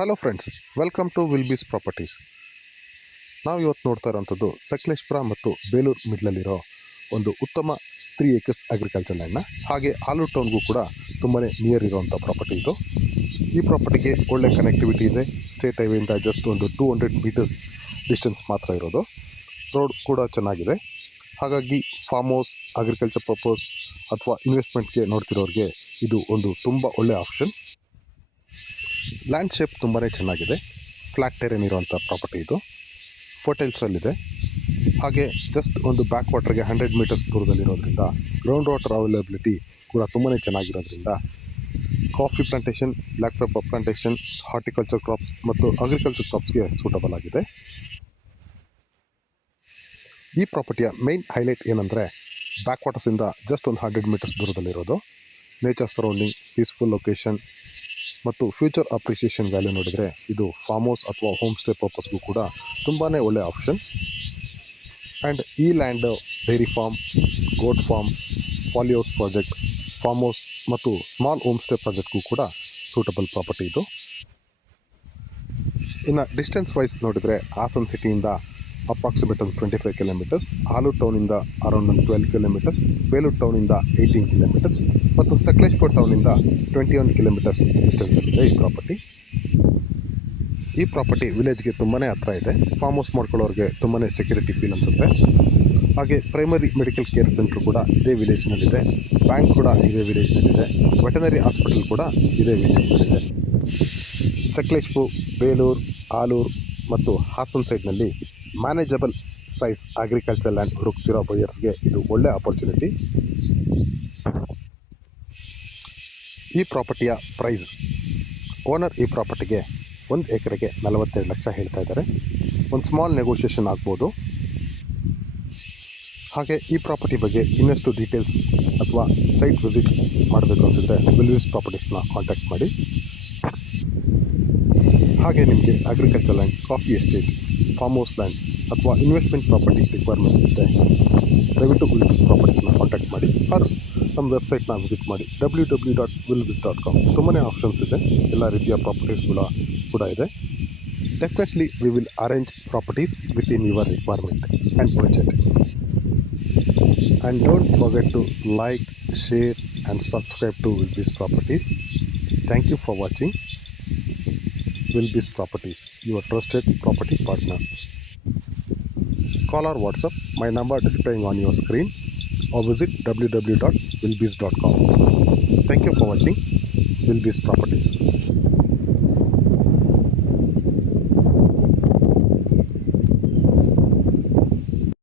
Hello friends, welcome to Wilbis Properties. ನಾವು ಇವತ್ತು ನೋಡ್ತಾ ಇರೋಂಥದ್ದು ಸಕಲೇಶಪುರ ಮತ್ತು ಬೇಲೂರು ಮಿಡ್ಲಲ್ಲಿರೋ ಒಂದು ಉತ್ತಮ 3 acres ಅಗ್ರಿಕಲ್ಚರ್ ಲ್ಯಾಂಡ್ನ, ಹಾಗೆ ಆಲೂರು ಟೌನ್ಗೂ ಕೂಡ ತುಂಬಾ ನಿಯರ್ ಇರೋವಂಥ ಪ್ರಾಪರ್ಟಿ ಇದು. ಈ ಪ್ರಾಪರ್ಟಿಗೆ ಒಳ್ಳೆ ಕನೆಕ್ಟಿವಿಟಿ ಇದೆ. ಸ್ಟೇಟ್ ಹೈವೇಯಿಂದ ಜಸ್ಟ್ ಒಂದು 200 ಮೀಟರ್ಸ್ ಡಿಸ್ಟೆನ್ಸ್ ಮಾತ್ರ ಇರೋದು. ರೋಡ್ ಕೂಡ ಚೆನ್ನಾಗಿದೆ. ಹಾಗಾಗಿ ಫಾರ್ಮ್ ಹೌಸ್, ಅಗ್ರಿಕಲ್ಚರ್ ಪರ್ಪಸ್ ಅಥವಾ ಇನ್ವೆಸ್ಟ್ಮೆಂಟ್ಗೆ ನೋಡ್ತಿರೋರಿಗೆ ಇದು ಒಂದು ತುಂಬ ಒಳ್ಳೆ ಆಪ್ಷನ್. ಲ್ಯಾಂಡ್ ಶೇಪ್ ತುಂಬಾ ಚೆನ್ನಾಗಿದೆ. ಫ್ಲ್ಯಾಟ್ ಟೆರೇನ್ ಇರುವಂಥ ಪ್ರಾಪರ್ಟಿ ಇದು. ಫರ್ಟೈಲ್ ಸಾಯಿಲ್ ಇದೆ. ಹಾಗೆ ಜಸ್ಟ್ ಒಂದು ಬ್ಯಾಕ್ ವಾಟರ್ಗೆ 100 ಮೀಟರ್ಸ್ ದೂರದಲ್ಲಿರೋದ್ರಿಂದ ಗ್ರೌಂಡ್ ವಾಟರ್ ಅವೈಲಬಿಲಿಟಿ ಕೂಡ ತುಂಬಾ ಚೆನ್ನಾಗಿರೋದ್ರಿಂದ coffee plantation, black pepper plantation, horticulture crops ಮತ್ತು ಅಗ್ರಿಕಲ್ಚರ್ ಕ್ರಾಪ್ಸ್ಗೆ ಸೂಟಬಲ್ ಆಗಿದೆ. ಈ ಪ್ರಾಪರ್ಟಿಯ ಮೇನ್ ಹೈಲೈಟ್ ಏನಂದರೆ ಬ್ಯಾಕ್ ವಾಟರ್ಸಿಂದ ಜಸ್ಟ್ ಒಂದು 100 ಮೀಟರ್ಸ್ ದೂರದಲ್ಲಿರೋದು. ನೇಚರ್ ಸರೌಂಡಿಂಗ್, ಪೀಸ್ಫುಲ್ ಲೊಕೇಶನ್ ಮತ್ತು ಫ್ಯೂಚರ್ ಅಪ್ರಿಷಿಯೇಷನ್ ವ್ಯಾಲ್ಯೂ ನೋಡಿದರೆ ಇದು ಫಾರ್ಮ್ ಹೌಸ್ ಅಥವಾ ಹೋಮ್ ಸ್ಟೇ ಪರ್ಪಸ್ಗೂ ಕೂಡ ತುಂಬಾ ಒಳ್ಳೆಯ ಆಪ್ಷನ್. ಆ್ಯಂಡ್ ಈ land dairy farm, goat farm, polyhouse project, farm house ಮತ್ತು ಸ್ಮಾಲ್ ಹೋಮ್ ಸ್ಟೇ ಪ್ರಾಜೆಕ್ಟ್ಗೂ ಕೂಡ ಸೂಟಬಲ್ ಪ್ರಾಪರ್ಟಿ ಇದು. ಇನ್ನು ಡಿಸ್ಟೆನ್ಸ್ ವೈಸ್ ನೋಡಿದರೆ ಹಾಸನ್ ಸಿಟಿಯಿಂದ ಅಪ್ರಾಕ್ಸಿಮೇಟ್ ಒಂದು 25 ಕಿಲೋಮೀಟರ್ಸ್, ಆಲೂರು ಟೌನಿಂದ ಅರೌಂಡ್ ಒಂದು 12 ಕಿಲೋಮೀಟರ್ಸ್, ಬೇಲೂರು ಟೌನಿಂದ 18 ಕಿಲೋಮೀಟರ್ಸ್ ಮತ್ತು ಸಕಲೇಶಪುರ ಟೌನಿಂದ 21 ಕಿಲೋಮೀಟರ್ಸ್ ಡಿಸ್ಟೆನ್ಸಲ್ಲಿದೆ ಈ ಪ್ರಾಪರ್ಟಿ ವಿಲೇಜ್ಗೆ ತುಂಬಾ ಹತ್ತಿರ ಇದೆ. ಫಾರ್ಮ್ ಹೌಸ್ ಮಾಡ್ಕೊಳ್ಳೋರಿಗೆ ತುಂಬಾ ಸೆಕ್ಯೂರಿಟಿ ಫೀಲ್ ಅನಿಸುತ್ತೆ. ಹಾಗೆ ಪ್ರೈಮರಿ ಮೆಡಿಕಲ್ ಕೇರ್ ಸೆಂಟ್ರ್ ಕೂಡ ಇದೇ ವಿಲೇಜ್ನಲ್ಲಿದೆ. ಬ್ಯಾಂಕ್ ಕೂಡ ಇದೇ ವಿಲೇಜ್ನಲ್ಲಿದೆ. ವೆಟನರಿ ಹಾಸ್ಪಿಟಲ್ ಕೂಡ ಇದೇ ವಿಲೇಜ್ನಲ್ಲಿದೆ. ಸಕಲೇಶಪುರ, ಬೇಲೂರು, ಆಲೂರು ಮತ್ತು ಹಾಸನ್ ಸೈಡ್ನಲ್ಲಿ ಮ್ಯಾನೇಜಬಲ್ ಸೈಜ್ ಅಗ್ರಿಕಲ್ಚರ್ ಲ್ಯಾಂಡ್ ಹುಡುಕ್ತಿರೋ ಬಯರ್ಸ್ಗೆ ಇದು ಒಳ್ಳೆ ಆಪರ್ಚುನಿಟಿ. ಈ ಪ್ರಾಪರ್ಟಿಯ ಪ್ರೈಸ್, ಓನರ್ ಈ ಪ್ರಾಪರ್ಟಿಗೆ 1 ಎಕರೆಗೆ 42 ಲಕ್ಷ ಹೇಳ್ತಾ ಇದ್ದಾರೆ. ಒಂದು ಸ್ಮಾಲ್ ನೆಗೋಷಿಯೇಷನ್ ಆಗ್ಬೋದು. ಹಾಗೆ ಈ ಪ್ರಾಪರ್ಟಿ ಬಗ್ಗೆ ಇನ್ನಷ್ಟು ಡೀಟೇಲ್ಸ್ ಅಥವಾ ಸೈಟ್ ವಿಸಿಟ್ ಮಾಡಬೇಕು ಅನಿಸಿದರೆ ವಿಲ್ಬೀಸ್ ಪ್ರಾಪರ್ಟೀಸ್ನ ಕಾಂಟ್ಯಾಕ್ಟ್ ಮಾಡಿ. ಹಾಗೆ ನಿಮಗೆ agriculture land, coffee estate, farm house land ಅಥವಾ ಇನ್ವೆಸ್ಟ್ಮೆಂಟ್ ಪ್ರಾಪರ್ಟಿ ರಿಕ್ವೈರ್ಮೆಂಟ್ಸ್ ಇದ್ದರೆ ದಯವಿಟ್ಟು ವಿಲ್ಬೀಸ್ ಪ್ರಾಪರ್ಟೀಸ್ನ ಕಾಂಟ್ಯಾಕ್ಟ್ ಮಾಡಿ. ಆರ್ ನಮ್ಮ ವೆಬ್ಸೈಟ್ನ ವಿಸಿಟ್ ಮಾಡಿ www.wilbis.com. ತುಂಬಾ ಆಪ್ಷನ್ಸ್ ಇದೆ. ಎಲ್ಲ ರೀತಿಯ ಪ್ರಾಪರ್ಟೀಸ್ಗಳ ಕೂಡ ಇದೆ. Definitely we will arrange properties with in your requirement and budget. And don't forget to like, share and subscribe to Wilbis Properties. Thank you for watching. Wilbis Properties, your trusted property partner. Call or WhatsApp my number displaying on your screen or visit www.wilbis.com. Thank you for watching Wilbis Properties.